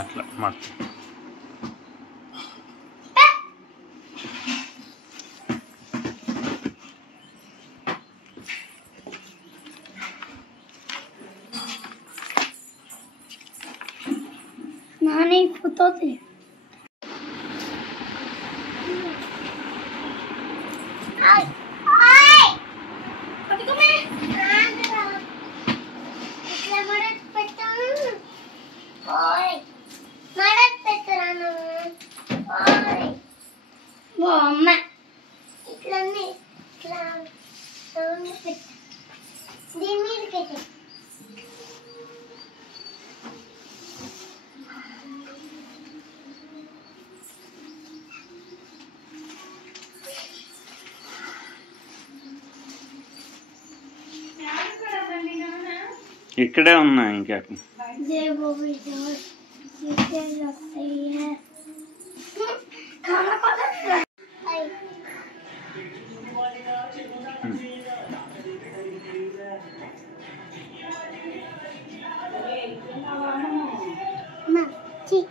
అట్లా మడత नानी फोटो थे आई आई पटिको में इतना बड़ा पट्टा ओए मरद पेटराना ओए वो अम्मा इतना नहीं इतना सोने पेट दिमीर के थे इकड़े उन्ना इंका ये वो भी जो ये लगती है खाना पका आई ना ठीक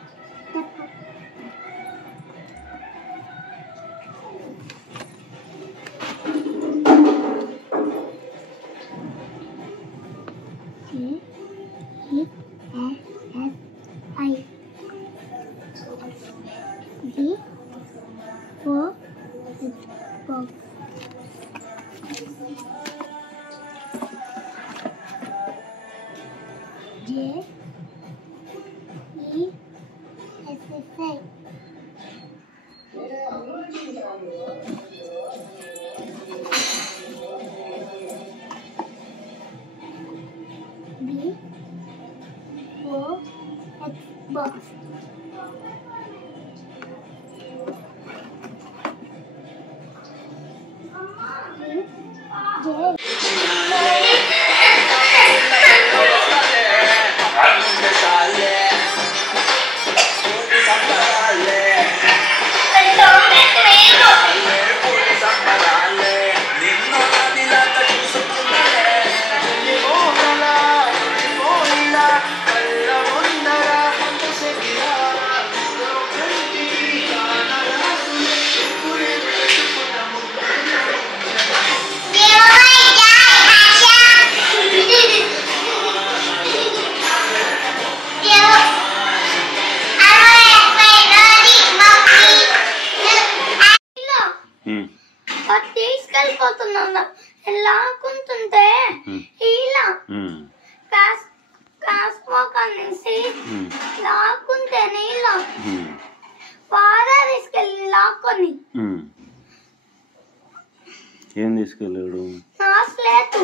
ఏం తీసుకెళ్ళాడు నా స్లేటు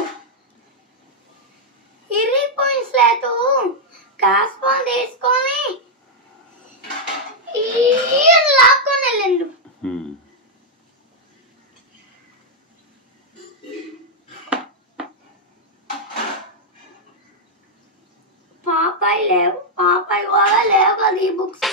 ఇరిపోయిన స్లేటు గ్యాస్ పాన్ తీసుకొని లాక్కొని వెళ్ళిండు పాపాయి లేవు పాపాయి కూడా లేవు కదా ఈ బుక్స్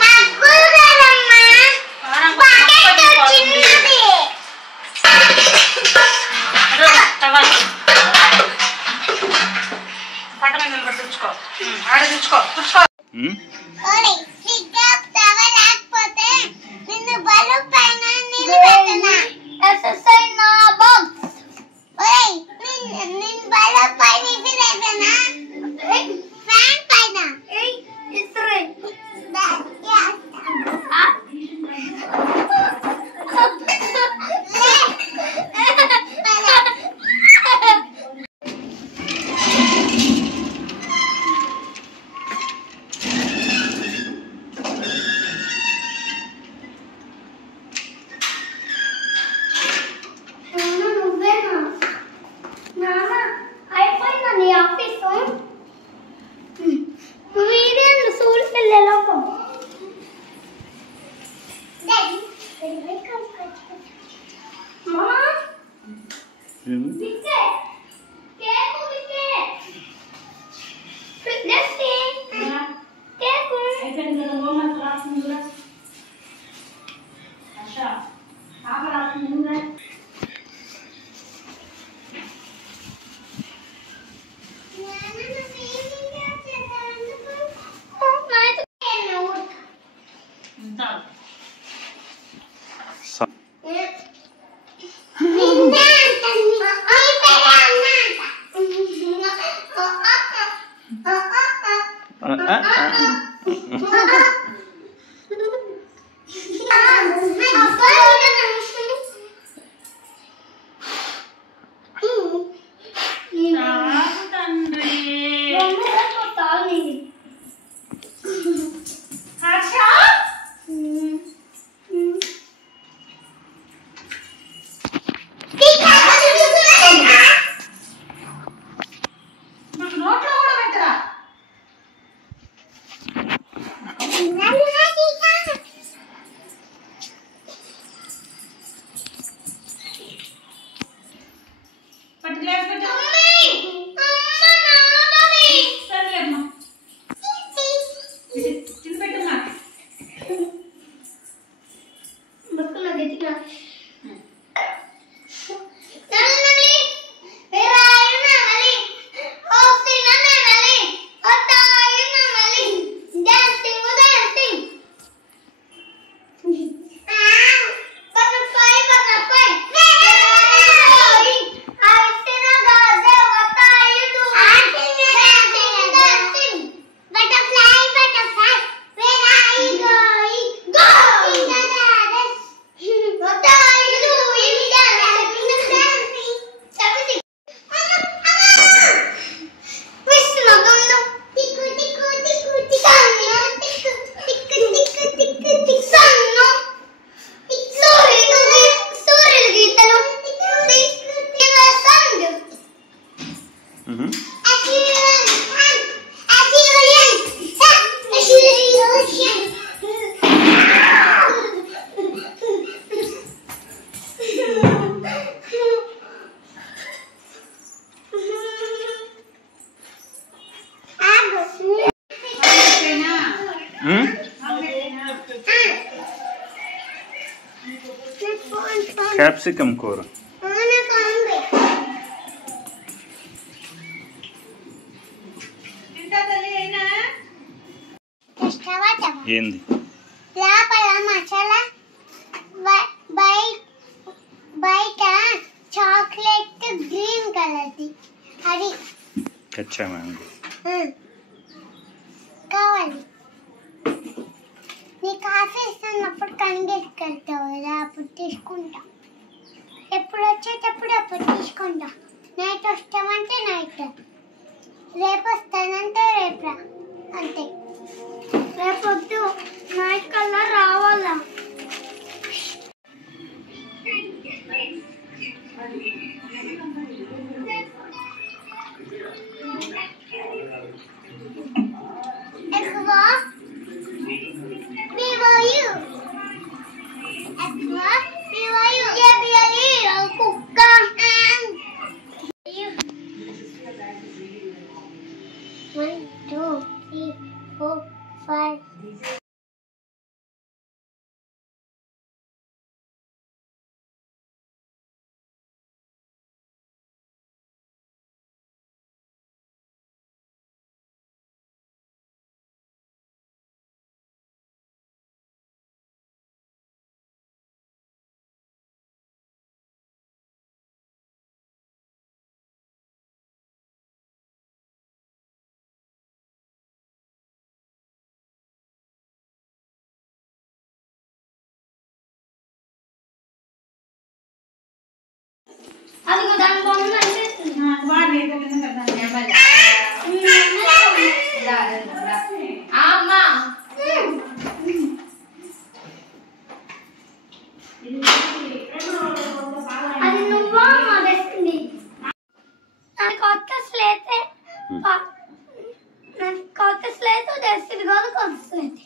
మగ్గులు క్యాప్సికమ్ కూర. ఏంది బయట చాక్లెట్ గ్రీన్ కలర్ది అది కచ్చా మ్యాంగో కావాలి. నీకు ఆఫీస్ ఉన్నప్పుడు కంగెట్టుకెళ్తావు కదా, అప్పుడు తీసుకుంటా. ఎప్పుడు వచ్చేటప్పుడు అప్పుడు తీసుకుంటా. నైట్ వస్తామంటే నైట్, రేపు వస్తానంటే రేపు అంతే. రేపొద్దు నైట్ కల్లా రావాలా. One, two, three, four, five. అదిగో దాని బొమ్మ అనిపిస్తుంది. అమ్మా అది నువ్వా తెస్తుంది. నాకు కొత్త స్లేట్ తెస్తుంది కదా కొత్త స్లేట్.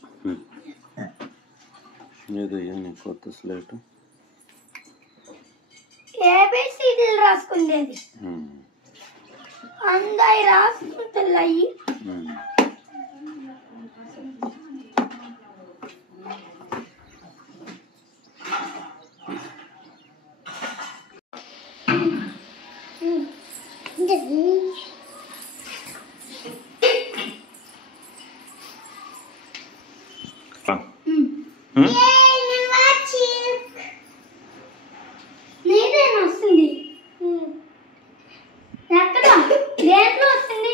కొత్త స్లేట్ ఏబిసిడీలు రాసుకునేది అందరి రాసుకుంటున్నాయి. నీదేనా వస్తుంది? ఎక్కడ దేంట్లో వస్తుంది?